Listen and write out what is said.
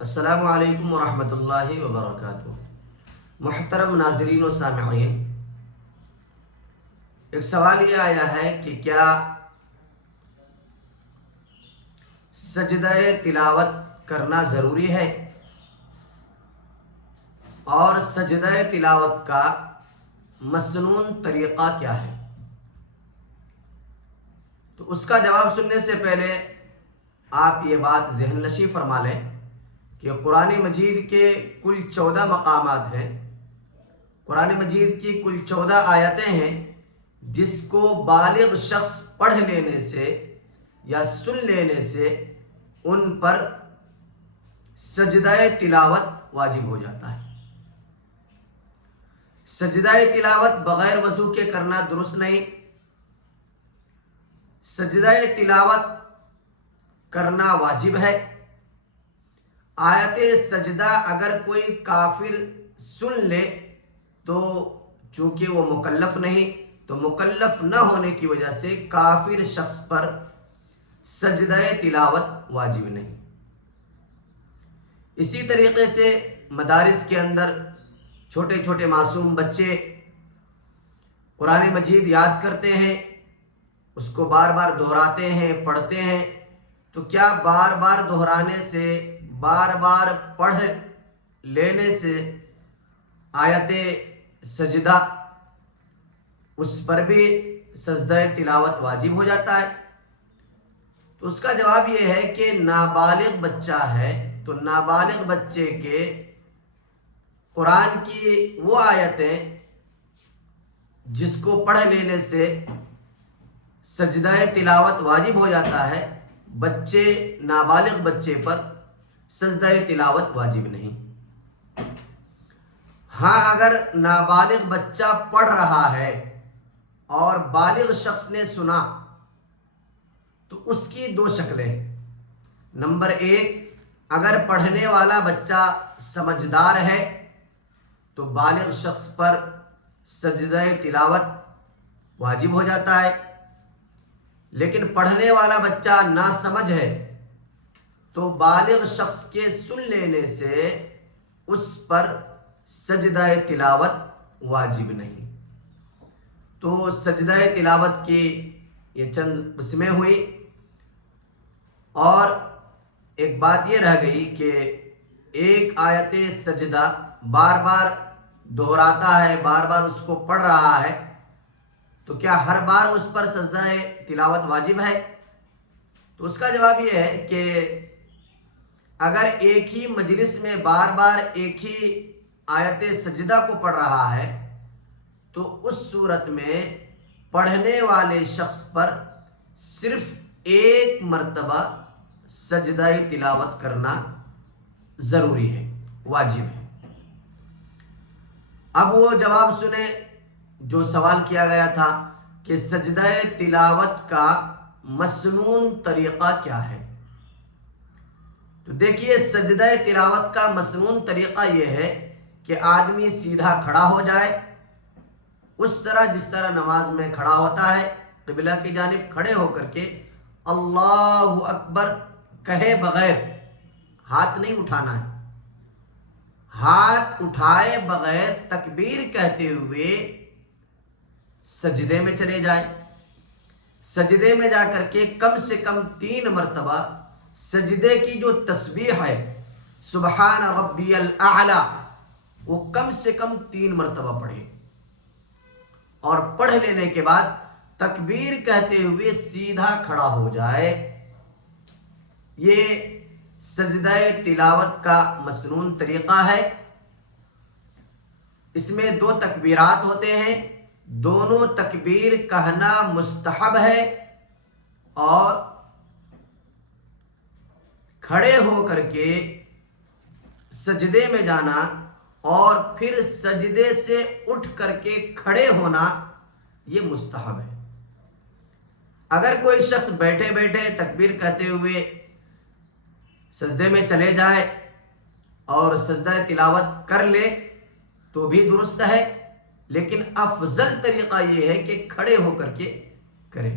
السلام علیکم ورحمۃ اللہ وبرکاتہ۔ محترم ناظرین و سامعین، ایک سوال یہ آیا ہے کہ کیا سجدہ تلاوت کرنا ضروری ہے اور سجدہ تلاوت کا مسنون طریقہ کیا ہے؟ تو اس کا جواب سننے سے پہلے آپ یہ بات ذہن نشی فرما لیں کہ قرآن مجید کے کل 14 مقامات ہیں، قرآن مجید کی کل 14 آیتیں ہیں جس کو بالغ شخص پڑھ لینے سے یا سن لینے سے ان پر سجدہ تلاوت واجب ہو جاتا ہے۔ سجدہ تلاوت بغیر وضو کے کرنا درست نہیں۔ سجدہ تلاوت کرنا واجب ہے۔ آیت سجدہ اگر کوئی کافر سن لے تو چونکہ وہ مکلف نہیں، تو مکلف نہ ہونے کی وجہ سے کافر شخص پر سجدہ تلاوت واجب نہیں۔ اسی طریقے سے مدارس کے اندر چھوٹے چھوٹے معصوم بچے قرآن مجید یاد کرتے ہیں، اس کو بار بار دہراتے ہیں، پڑھتے ہیں، تو کیا بار بار دہرانے سے، بار بار پڑھ لینے سے آیت سجدہ اس پر بھی سجدہ تلاوت واجب ہو جاتا ہے؟ تو اس کا جواب یہ ہے کہ نابالغ بچہ ہے تو نابالغ بچے کے قرآن کی وہ آیتیں جس کو پڑھ لینے سے سجدہ تلاوت واجب ہو جاتا ہے، بچے نابالغ بچے پر سجدہ تلاوت واجب نہیں۔ ہاں، اگر نابالغ بچہ پڑھ رہا ہے اور بالغ شخص نے سنا تو اس کی دو شکلیں۔ نمبر 1، اگر پڑھنے والا بچہ سمجھدار ہے تو بالغ شخص پر سجدہ تلاوت واجب ہو جاتا ہے، لیکن پڑھنے والا بچہ ناسمجھ ہے تو بالغ شخص کے سن لینے سے اس پر سجدہ تلاوت واجب نہیں۔ تو سجدہ تلاوت کی یہ چند قسمیں ہوئی، اور ایک بات یہ رہ گئی کہ ایک آیت سجدہ بار بار دہراتا ہے، بار بار اس کو پڑھ رہا ہے، تو کیا ہر بار اس پر سجدہ تلاوت واجب ہے؟ تو اس کا جواب یہ ہے کہ اگر ایک ہی مجلس میں بار بار ایک ہی آیت سجدہ کو پڑھ رہا ہے تو اس صورت میں پڑھنے والے شخص پر صرف ایک مرتبہ سجدہ تلاوت کرنا ضروری ہے، واجب ہے۔ اب وہ جواب سنیں جو سوال کیا گیا تھا کہ سجدہ تلاوت کا مسنون طریقہ کیا ہے؟ تو دیکھیے، سجدہ تلاوت کا مسنون طریقہ یہ ہے کہ آدمی سیدھا کھڑا ہو جائے، اس طرح جس طرح نماز میں کھڑا ہوتا ہے، قبلہ کی جانب کھڑے ہو کر کے اللہ اکبر کہے بغیر، ہاتھ نہیں اٹھانا ہے، ہاتھ اٹھائے بغیر تکبیر کہتے ہوئے سجدے میں چلے جائے۔ سجدے میں جا کر کے کم سے کم 3 مرتبہ سجدے کی جو تسبیح ہے سبحان ربی الاعلی، وہ کم سے کم 3 مرتبہ پڑھے، اور پڑھ لینے کے بعد تکبیر کہتے ہوئے سیدھا کھڑا ہو جائے۔ یہ سجدہ تلاوت کا مسنون طریقہ ہے۔ اس میں 2 تکبیرات ہوتے ہیں، دونوں تکبیر کہنا مستحب ہے، اور کھڑے ہو کر کے سجدے میں جانا اور پھر سجدے سے اٹھ کر کے کھڑے ہونا یہ مستحب ہے۔ اگر کوئی شخص بیٹھے بیٹھے تکبیر کہتے ہوئے سجدے میں چلے جائے اور سجدہ تلاوت کر لے تو بھی درست ہے، لیکن افضل طریقہ یہ ہے کہ کھڑے ہو کر کے کرے۔